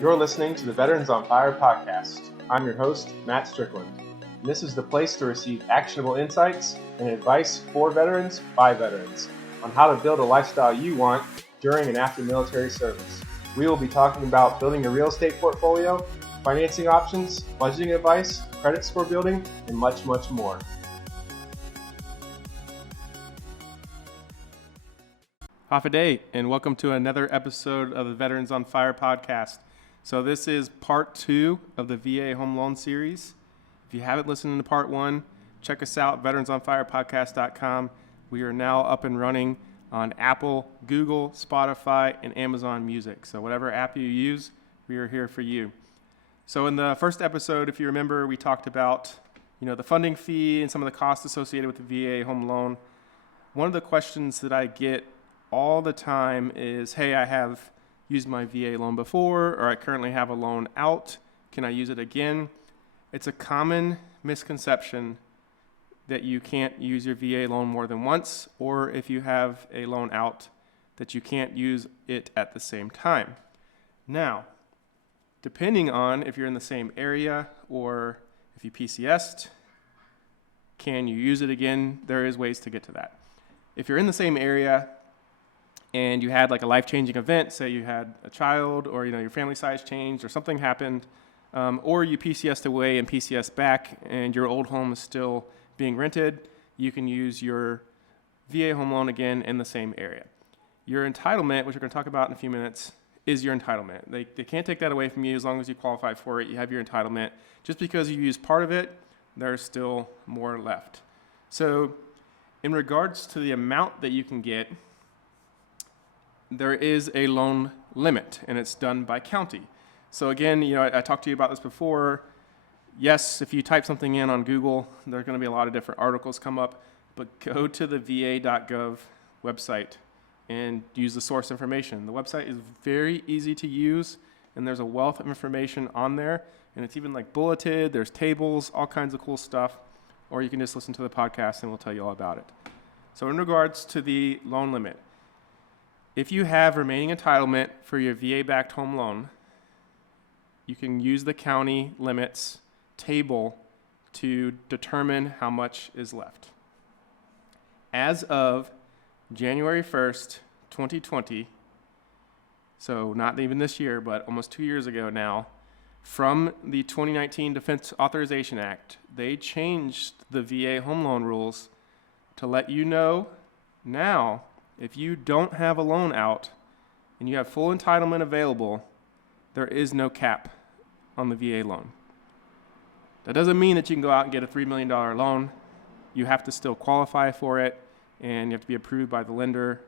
You're listening to the Veterans on Fire podcast. I'm your host, Matt Strickland. And this is the place to receive actionable insights and advice for veterans by veterans on how to build a lifestyle you want during and after military service. We will be talking about building a real estate portfolio, financing options, budgeting advice, credit score building, and much, much more. Half a day, and welcome to another episode of the Veterans on Fire podcast. So this is part 2 of the VA Home Loan series. If you haven't listened to part 1, check us out, veteransonfirepodcast.com. We are now up and running on Apple, Google, Spotify, and Amazon Music. So whatever app you use, we are here for you. So in the first episode, if you remember, we talked about the funding fee and some of the costs associated with the VA home loan. One of the questions that I get all the time is, hey, I have used my VA loan before, or I currently have a loan out. Can I use it again? It's a common misconception that you can't use your VA loan more than once, or if you have a loan out, that you can't use it at the same time. Now, depending on if you're in the same area or if you PCS'd, can you use it again? There is ways to get to that. If you're in the same area and you had like a life-changing event, say you had a child or your family size changed or something happened, or you PCS'd away and PCS'd back and your old home is still being rented, you can use your VA home loan again in the same area. Your entitlement, which we're going to talk about in a few minutes, is your entitlement. They can't take that away from you as long as you qualify for it. You have your entitlement. Just because you use part of it, there's still more left. So in regards to the amount that you can get, there is a loan limit, and it's done by county. So again, I talked to you about this before. Yes, if you type something in on Google, there are going to be a lot of different articles come up, but go to the va.gov website and use the source information. The website is very easy to use, and there's a wealth of information on there, and it's even like bulleted. There's tables, all kinds of cool stuff, or you can just listen to the podcast and we'll tell you all about it. So in regards to the loan limit, if you have remaining entitlement for your VA-backed home loan, you can use the county limits table to determine how much is left. As of January 1st, 2020, so not even this year, but almost 2 years ago now, from the 2019 Defense Authorization Act, they changed the VA home loan rules to let you know now, if you don't have a loan out and you have full entitlement available, there is no cap on the VA loan. That doesn't mean that you can go out and get a $3 million loan. You have to still qualify for it, and you have to be approved by the lender.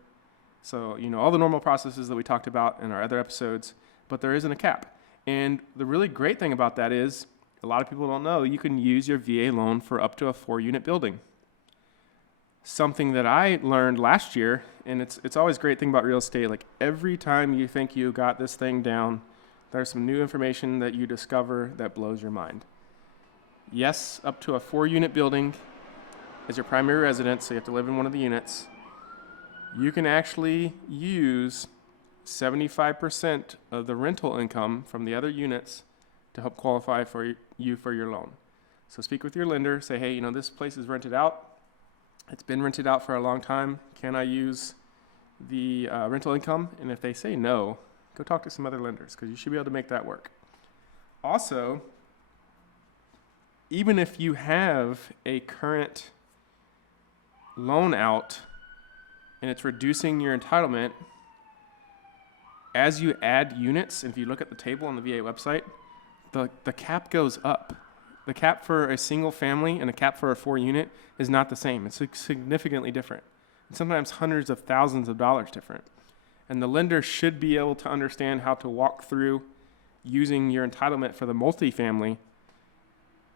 So, all the normal processes that we talked about in our other episodes, but there isn't a cap. And the really great thing about that is, a lot of people don't know, you can use your VA loan for up to a 4-unit building. Something that I learned last year, and it's always a great thing about real estate, like every time you think you got this thing down, there's some new information that you discover that blows your mind. Yes, up to a 4-unit building as your primary residence, so you have to live in one of the units. You can actually use 75% of the rental income from the other units to help qualify for you for your loan. So speak with your lender, say, hey, this place is rented out. It's been rented out for a long time. Can I use the rental income? And if they say no, go talk to some other lenders because you should be able to make that work. Also, even if you have a current loan out and it's reducing your entitlement, as you add units, and if you look at the table on the VA website, the cap goes up. The cap for a single family and a cap for a 4-unit is not the same. It's significantly different. And sometimes hundreds of thousands of dollars different. And the lender should be able to understand how to walk through using your entitlement for the multifamily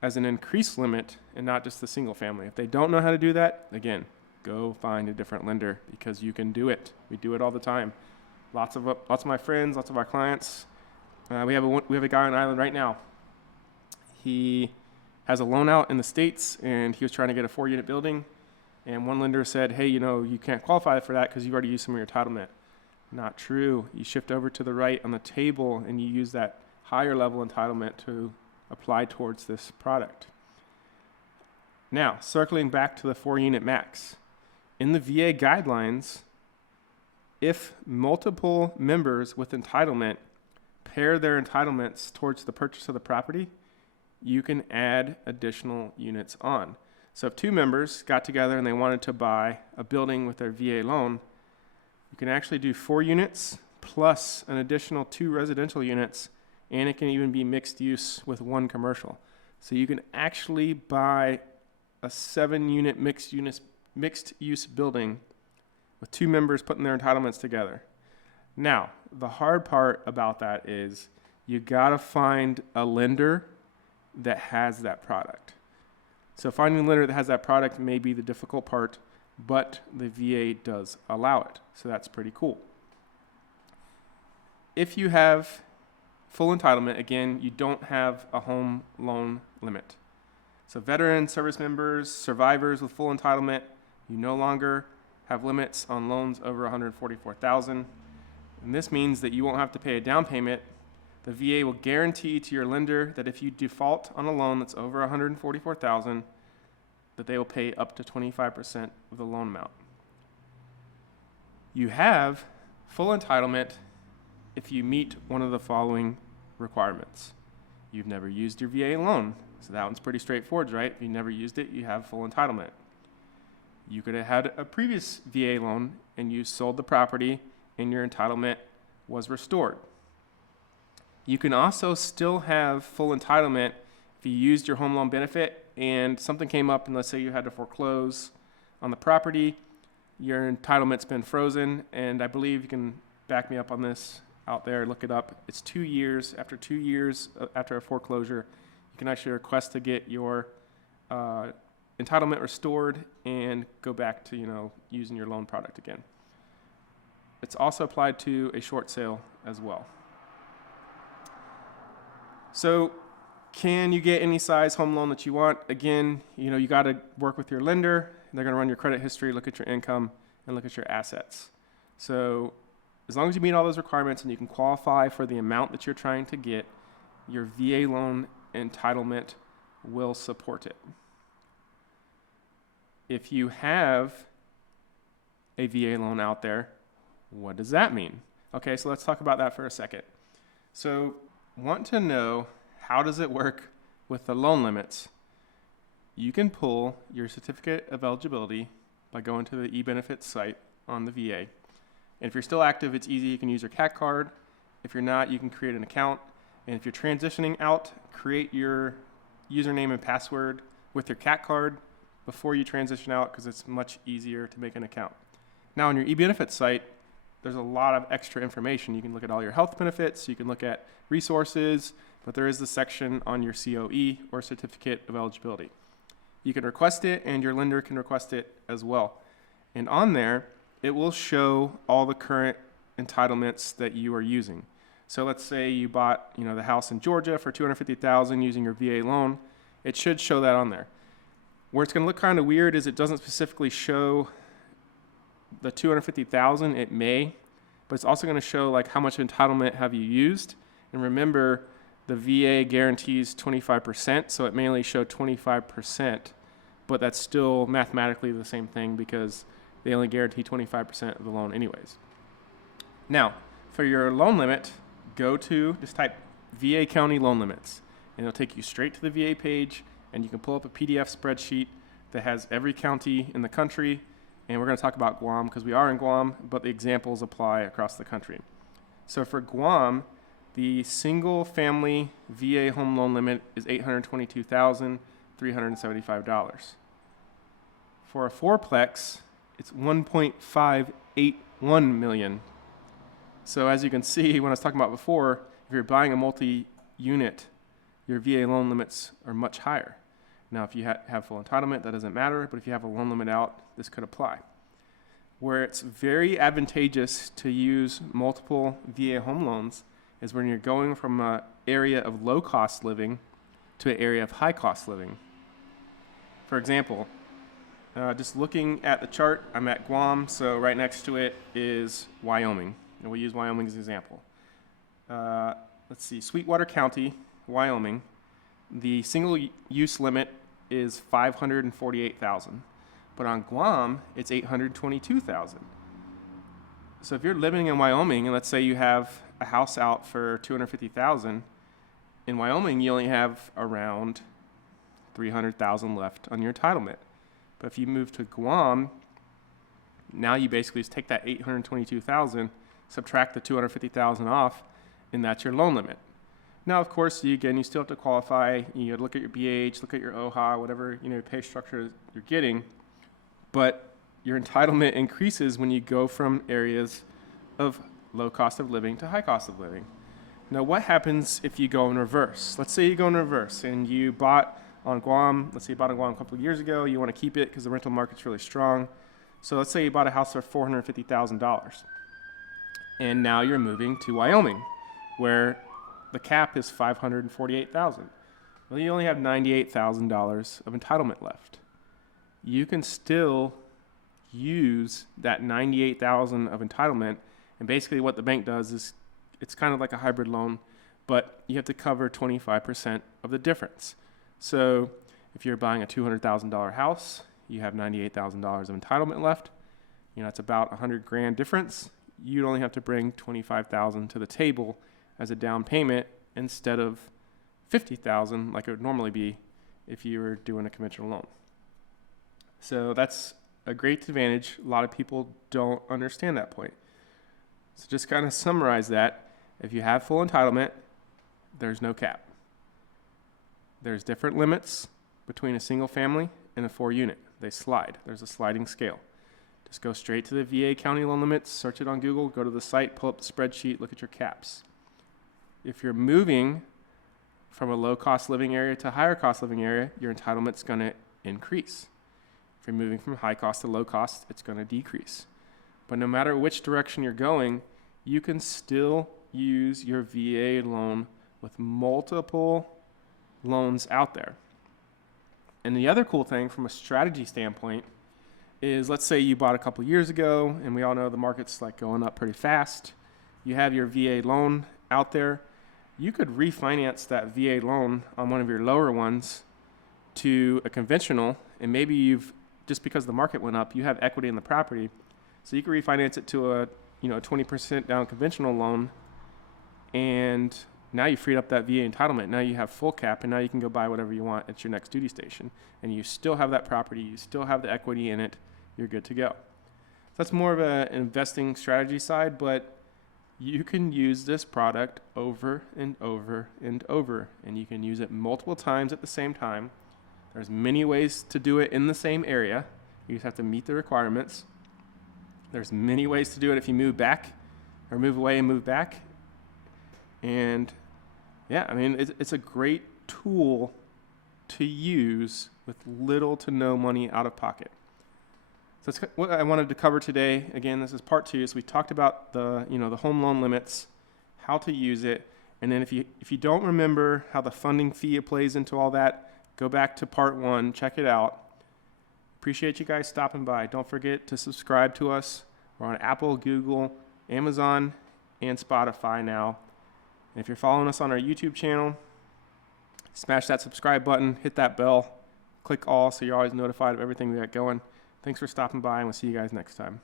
as an increased limit and not just the single family. If they don't know how to do that, again, go find a different lender because you can do it. We do it all the time. Lots of my friends, lots of our clients. We have a guy on island right now. He has a loan out in the States, and he was trying to get a 4-unit building. And one lender said, hey, you can't qualify for that because you've already used some of your entitlement. Not true. You shift over to the right on the table and you use that higher level entitlement to apply towards this product. Now, circling back to the 4-unit max. In the VA guidelines, if multiple members with entitlement pair their entitlements towards the purchase of the property, you can add additional units on. So if 2 members got together and they wanted to buy a building with their VA loan, you can actually do 4 units plus an additional 2 residential units, and it can even be mixed use with 1 commercial. So you can actually buy a 7-unit mixed use building with 2 members putting their entitlements together. Now, the hard part about that is you gotta find a lender that has that product. So finding a lender that has that product may be the difficult part, but the VA does allow it. So that's pretty cool. If you have full entitlement, again, you don't have a home loan limit. So veteran service members, survivors with full entitlement, you no longer have limits on loans over $144,000. And this means that you won't have to pay a down payment. The VA will guarantee to your lender that if you default on a loan that's over $144,000, that they will pay up to 25% of the loan amount. You have full entitlement if you meet one of the following requirements. You've never used your VA loan, so that one's pretty straightforward, right? If you never used it, you have full entitlement. You could have had a previous VA loan and you sold the property and your entitlement was restored. You can also still have full entitlement if you used your home loan benefit and something came up and let's say you had to foreclose on the property, your entitlement's been frozen, and I believe you can back me up on this out there, look it up. It's 2 years. After 2 years after a foreclosure, you can actually request to get your entitlement restored and go back to using your loan product again. It's also applied to a short sale as well. So can you get any size home loan that you want? Again, you got to work with your lender. They're going to run your credit history, look at your income, and look at your assets. So as long as you meet all those requirements and you can qualify for the amount that you're trying to get, your VA loan entitlement will support it. If you have a VA loan out there, what does that mean? Okay, so let's talk about that for a second. So want to know how does it work with the loan limits? You can pull your certificate of eligibility by going to the eBenefits site on the VA. And if you're still active, it's easy. You can use your CAT card. If you're not, you can create an account. And if you're transitioning out, create your username and password with your CAT card before you transition out because it's much easier to make an account. Now on your eBenefits site, there's a lot of extra information. You can look at all your health benefits, you can look at resources, but there is the section on your COE or certificate of eligibility. You can request it and your lender can request it as well. And on there, it will show all the current entitlements that you are using. So let's say you bought, the house in Georgia for $250,000 using your VA loan. It should show that on there. Where it's going to look kind of weird is it doesn't specifically show the $250,000. It may, but it's also going to show like how much entitlement have you used. And remember, the VA guarantees 25%, so it may only show 25%, but that's still mathematically the same thing because they only guarantee 25% of the loan anyways. Now, for your loan limit, just type VA County loan limits, and it'll take you straight to the VA page, and you can pull up a PDF spreadsheet that has every county in the country, and we're going to talk about Guam because we are in Guam, but the examples apply across the country. So for Guam, the single family VA home loan limit is $822,375. For a fourplex, it's $1.581 million. So as you can see, when I was talking about before, if you're buying a multi-unit, your VA loan limits are much higher. Now, if you have full entitlement, that doesn't matter, but if you have a loan limit out, this could apply. Where it's very advantageous to use multiple VA home loans is when you're going from an area of low-cost living to an area of high-cost living. For example, just looking at the chart, I'm at Guam, so right next to it is Wyoming. and we'll use Wyoming as an example. Let's see, Sweetwater County, Wyoming, the single-use limit is $548,000, but on Guam, it's $822,000. So if you're living in Wyoming, and let's say you have a house out for $250,000, in Wyoming you only have around $300,000 left on your entitlement. But if you move to Guam, now you basically just take that $822,000, subtract the $250,000 off, and that's your loan limit. Now, of course, you still have to qualify. You look at your BH, look at your OHA, whatever pay structure you're getting, but your entitlement increases when you go from areas of low cost of living to high cost of living. Now, what happens if you go in reverse? Let's say you go in reverse and you bought on Guam. Let's say you bought on Guam a couple of years ago. You want to keep it because the rental market's really strong. So let's say you bought a house for $450,000, and now you're moving to Wyoming, where the cap is $548,000. Well, you only have $98,000 of entitlement left. You can still use that $98,000 of entitlement, and basically what the bank does is it's kind of like a hybrid loan, but you have to cover 25% of the difference. So if you're buying a $200,000 house, you have $98,000 of entitlement left. It's about $100,000 difference. You'd only have to bring $25,000 to the table as a down payment instead of $50,000 like it would normally be if you were doing a conventional loan. So that's a great advantage. A lot of people don't understand that point. So just kind of summarize that. If you have full entitlement, there's no cap. There's different limits between a single family and a 4-unit. They slide. There's a sliding scale. Just go straight to the VA county loan limits, search it on Google, go to the site, pull up the spreadsheet, look at your caps. If you're moving from a low-cost living area to a higher-cost living area, your entitlement's going to increase. If you're moving from high cost to low cost, it's going to decrease. But no matter which direction you're going, you can still use your VA loan with multiple loans out there. And the other cool thing from a strategy standpoint is, let's say you bought a couple years ago, and we all know the market's like going up pretty fast. You have your VA loan out there. You could refinance that VA loan on one of your lower ones to a conventional, and maybe just because the market went up, you have equity in the property. So you can refinance it to a 20% down conventional loan, and now you freed up that VA entitlement. Now you have full cap, and now you can go buy whatever you want at your next duty station. And you still have that property. You still have the equity in it. You're good to go. So that's more of an investing strategy side, but you can use this product over and over and over, and you can use it multiple times at the same time. There's many ways to do it in the same area. You just have to meet the requirements. There's many ways to do it if you move back or move away and move back. And yeah, I mean, it's a great tool to use with little to no money out of pocket. So that's what I wanted to cover today. Again, this is part 2. So we talked about the home loan limits, how to use it. And then if you don't remember how the funding fee plays into all that, go back to part 1, check it out. Appreciate you guys stopping by. Don't forget to subscribe to us. We're on Apple, Google, Amazon, and Spotify now. And if you're following us on our YouTube channel, smash that subscribe button, hit that bell, click all so you're always notified of everything we got going. Thanks for stopping by, and we'll see you guys next time.